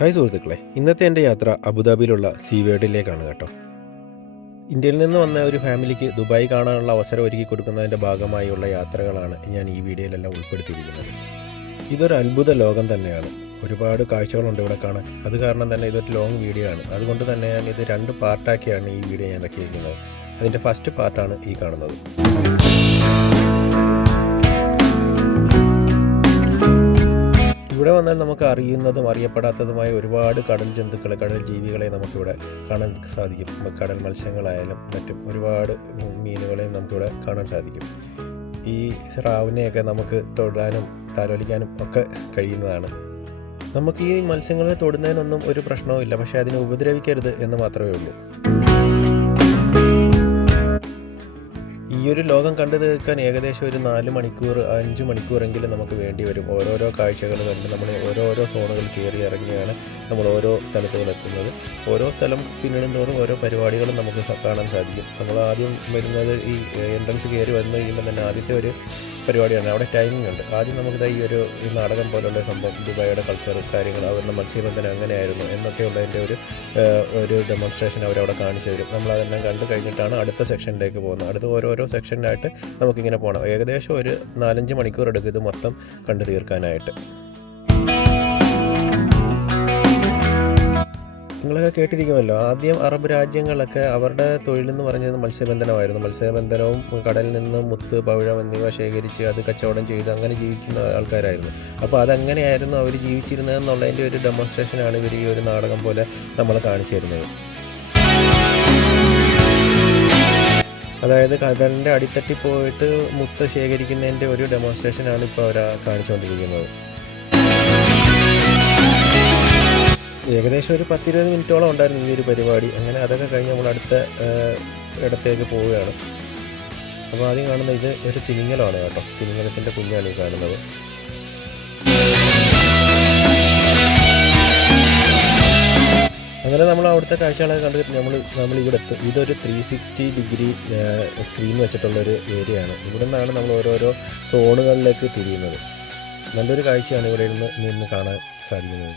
Hi സുഹൃത്തുക്കളെ, ഇന്നത്തെ എൻ്റെ യാത്ര അബുദാബിയിലുള്ള സീവേഡിലേക്കാണ് കേട്ടോ. ഇന്ത്യയിൽ നിന്ന് വന്ന ഒരു ഫാമിലിക്ക് ദുബായ് കാണാനുള്ള അവസരം ഒരുക്കി കൊടുക്കുന്നതിൻ്റെ ഭാഗമായുള്ള യാത്രകളാണ് ഞാൻ ഈ വീഡിയോയിലെല്ലാം ഉൾപ്പെടുത്തിയിരിക്കുന്നത്. ഇതൊരു അത്ഭുത ലോകം തന്നെയാണ്. ഒരുപാട് കാഴ്ചകളുണ്ട് ഇവിടെ കാണാൻ. അത് കാരണം തന്നെ ഇതൊരു ലോങ് വീഡിയോ ആണ്. അതുകൊണ്ട് തന്നെ ഞാൻ ഇത് 2 പാർട്ടാക്കിയാണ് ഈ വീഡിയോ ഞാൻ ഇറക്കിയിരിക്കുന്നത്. അതിൻ്റെ ഫസ്റ്റ് പാർട്ടാണ് ഈ കാണുന്നത്. ഇവിടെ വന്നാൽ നമുക്ക് അറിയുന്നതും അറിയപ്പെടാത്തതുമായ ഒരുപാട് കടൽ ജന്തുക്കളെ, കടൽ ജീവികളെ നമുക്കിവിടെ കാണാൻ സാധിക്കും. കടൽ മത്സ്യങ്ങളായാലും മറ്റും ഒരുപാട് മീനുകളെയും നമുക്കിവിടെ കാണാൻ സാധിക്കും. ഈ സ്രാവിനെയൊക്കെ നമുക്ക് തൊടാനും താലോലിക്കാനും ഒക്കെ കഴിയുന്നതാണ്. നമുക്ക് ഈ മത്സ്യങ്ങളെ തൊടുന്നതിനൊന്നും ഒരു പ്രശ്നവും ഇല്ല, പക്ഷേ അതിനെ ഉപദ്രവിക്കരുത് എന്ന് മാത്രമേ ഉള്ളൂ. ഈ ഒരു ലോകം കണ്ടു തീർക്കാൻ ഏകദേശം ഒരു 4 മണിക്കൂർ 5 മണിക്കൂറെങ്കിലും നമുക്ക് വേണ്ടി വരും. ഓരോരോ കാഴ്ചകൾ കണ്ട് നമ്മൾ ഓരോരോ സോണുകൾ കയറി ഇറങ്ങിയാണ് നമ്മൾ ഓരോ സ്ഥലത്തുകൾ എത്തുന്നത്. ഓരോ സ്ഥലം പിന്നിടുന്നതോറും ഓരോ പരിപാടികളും നമുക്ക് കാണാൻ സാധിക്കും. നമ്മൾ ആദ്യം വരുന്നത് ഈ എൻട്രൻസ് കയറി വന്നു കഴിയുമ്പോൾ തന്നെ ആദ്യത്തെ ഒരു പരിപാടിയാണ്. അവിടെ ടൈമിംഗ് ഉണ്ട്. ആദ്യം നമുക്ക് ഈ നാടകം പോലുള്ള സംഭവം, ദുബായിയുടെ കൾച്ചർ കാര്യങ്ങൾ, അവരുടെ മത്സ്യബന്ധനം എങ്ങനെയായിരുന്നു എന്നൊക്കെയുള്ളതിൻ്റെ ഒരു ഡെമോൺസ്ട്രേഷൻ അവരവിടെ കാണിച്ചു തരും. നമ്മളതെല്ലാം കണ്ടു കഴിഞ്ഞിട്ടാണ് അടുത്ത സെക്ഷനിലേക്ക് പോകുന്നത്. അടുത്ത ഓരോരോ സെക്ഷനിലായിട്ട് നമുക്കിങ്ങനെ പോകണം. ഏകദേശം ഒരു 4-5 മണിക്കൂർ എടുക്കും ഇത് മൊത്തം കണ്ടു തീർക്കാനായിട്ട്. നിങ്ങളൊക്കെ കേട്ടിരിക്കുമല്ലോ, ആദ്യം അറബ് രാജ്യങ്ങളൊക്കെ അവരുടെ തൊഴിലെന്ന് പറഞ്ഞത് മത്സ്യബന്ധനമായിരുന്നു. മത്സ്യബന്ധനവും കടലിൽ നിന്ന് മുത്ത്, പവിഴം എന്നിവ ശേഖരിച്ച് അത് കച്ചവടം ചെയ്ത് അങ്ങനെ ജീവിക്കുന്ന ആൾക്കാരായിരുന്നു. അപ്പോൾ അതെങ്ങനെയായിരുന്നു അവർ ജീവിച്ചിരുന്നത് എന്നുള്ളതിൻ്റെ ഒരു ഡെമോൺസ്ട്രേഷനാണ് ഇവർ ഈ ഒരു നാടകം പോലെ നമ്മളെ കാണിച്ചു തരുന്നത്. അതായത് കടലിൻ്റെ അടിത്തട്ടിൽ പോയിട്ട് മുത്ത് ശേഖരിക്കുന്നതിൻ്റെ ഒരു ഡെമോൺസ്ട്രേഷനാണ് ഇപ്പോൾ അവർ കാണിച്ചുകൊണ്ടിരിക്കുന്നത്. ഏകദേശം ഒരു 10-20 മിനിറ്റോളം ഉണ്ടായിരുന്നു ഈ ഒരു പരിപാടി. അങ്ങനെ അതൊക്കെ കഴിഞ്ഞ് നമ്മൾ അടുത്ത ഇടത്തേക്ക് പോവുകയാണ്. അപ്പോൾ ആദ്യം കാണുന്നത് ഇത് ഒരു തിമിംഗലമാണ് കേട്ടോ. തിമിംഗലത്തിൻ്റെ കുഞ്ഞാണ് ഈ കാണുന്നത്. അങ്ങനെ നമ്മൾ അവിടുത്തെ കാഴ്ചകളൊക്കെ കണ്ടിട്ട് നമ്മൾ ഇവിടെ എത്തും. ഇതൊരു 360 ഡിഗ്രി സ്ക്രീൻ വെച്ചിട്ടുള്ളൊരു ഏരിയയാണ്. ഇവിടെ നിന്നാണ് നമ്മൾ ഓരോരോ സോണുകളിലേക്ക് തിരിയുന്നത്. നല്ലൊരു കാഴ്ചയാണ് ഇവിടെ നിന്ന് കാണാൻ സാധിക്കുന്നത്.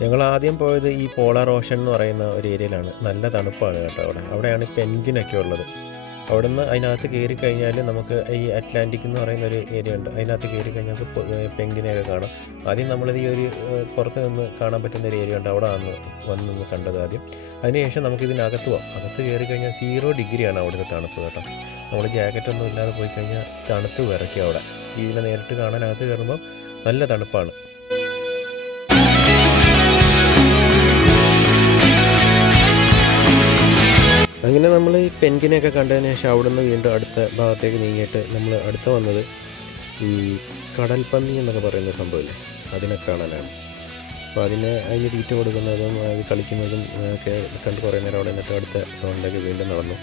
ഞങ്ങൾ ആദ്യം പോയത് ഈ പോളാർ ഓഷൻ എന്ന് പറയുന്ന ഒരു ഏരിയയിലാണ്. നല്ല തണുപ്പാണ് കേട്ടോ അവിടെയാണ് പെൻഗ്വിനൊക്കെ ഉള്ളത്. അവിടെ നിന്ന് അതിനകത്ത് കയറി കഴിഞ്ഞാൽ നമുക്ക് ഈ അറ്റ്ലാന്റിക് എന്ന് പറയുന്ന ഒരു ഏരിയ ഉണ്ട്. അതിനകത്ത് കയറി കഴിഞ്ഞാൽ പെൻഗ്വിനെയൊക്കെ കാണാം. ആദ്യം നമ്മളിത് ഈ ഒരു പുറത്ത് നിന്ന് കാണാൻ പറ്റുന്ന ഒരു ഏരിയ ഉണ്ട്. അവിടെ വന്ന് കണ്ടത് ആദ്യം. അതിനുശേഷം നമുക്ക് ഇതിനകത്ത് പോകാം. അകത്ത് കയറി കഴിഞ്ഞാൽ 0 ഡിഗ്രിയാണ് അവിടുത്തെ തണുപ്പ് കേട്ടോ. നമ്മൾ ജാക്കറ്റൊന്നും ഇല്ലാതെ പോയി കഴിഞ്ഞാൽ തണുത്ത് വിറയ്ക്കും അവിടെ. ഇതിനെ നേരിട്ട് കാണാനകത്ത് കയറുമ്പോൾ നല്ല തണുപ്പാണ്. അങ്ങനെ നമ്മൾ ഈ പെൻഗ്വിനെയൊക്കെ കണ്ടതിന് ശേഷം അവിടെ നിന്ന് വീണ്ടും അടുത്ത ഭാഗത്തേക്ക് നീങ്ങിയിട്ട് നമ്മൾ അടുത്ത് വന്നത് ഈ കടൽപ്പന്നി എന്നൊക്കെ പറയുന്ന സംഭവമില്ലേ, അതിനെ കാണാനാണ്. അപ്പോൾ അതിന് തീറ്റ കൊടുക്കുന്നതും അത് കളിക്കുന്നതും ഒക്കെ കണ്ട് കുറേ നേരം അവിടെ നിന്നിട്ട് അടുത്ത സോണിലേക്ക് വീണ്ടും നടന്നു.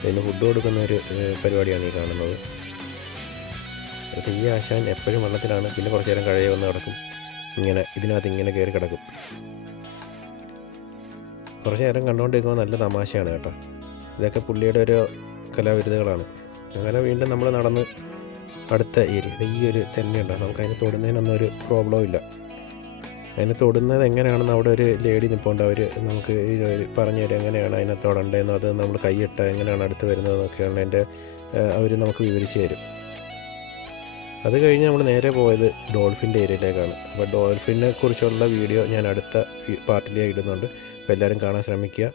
അതിന് ഫുഡ് കൊടുക്കുന്ന ഒരു പരിപാടിയാണ് ഈ കാണുന്നത്. ഈ ആശാൻ എപ്പോഴും വെള്ളത്തിലാണ്. പിന്നെ കുറച്ച് നേരം കഴയെ വന്ന് കിടക്കും. ഇതിനകത്ത് ഇങ്ങനെ കയറി കിടക്കും. കുറച്ച് നേരം കണ്ടുകൊണ്ടിരിക്കുമ്പോൾ നല്ല തമാശയാണ് കേട്ടോ. ഇതൊക്കെ പുള്ളിയുടെ ഒരു കലാവിരുതുകളാണ്. അങ്ങനെ വീണ്ടും നമ്മൾ നടന്ന് അടുത്ത ഏരിയ ഈ ഒരു തന്നെയുണ്ടോ. നമുക്ക് അതിന് തൊടുന്നതിനൊന്നും ഒരു പ്രോബ്ലവും ഇല്ല. അതിന് തൊടുന്നത് എങ്ങനെയാണെന്ന് അവിടെ ഒരു ലേഡി നിൽപ്പുണ്ട്. അവർ നമുക്ക് പറഞ്ഞു തരും എങ്ങനെയാണ് അതിനെ തൊടേണ്ടതെന്നും അത് നമ്മൾ കൈയിട്ട എങ്ങനെയാണ് അടുത്ത് വരുന്നതെന്നൊക്കെയാണ് അവർ നമുക്ക് വിവരിച്ച് തരും. അത് കഴിഞ്ഞ് നമ്മൾ നേരെ പോയത് ഡോൾഫിൻ്റെ ഏരിയയിലേക്കാണ്. അപ്പോൾ ഡോൾഫിനെ കുറിച്ചുള്ള വീഡിയോ ഞാൻ അടുത്ത പാർട്ടിലേക്ക് ഇടുന്നുണ്ട്. അപ്പോൾ എല്ലാവരും കാണാൻ ശ്രമിക്കുക.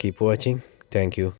Keep watching. Thank you.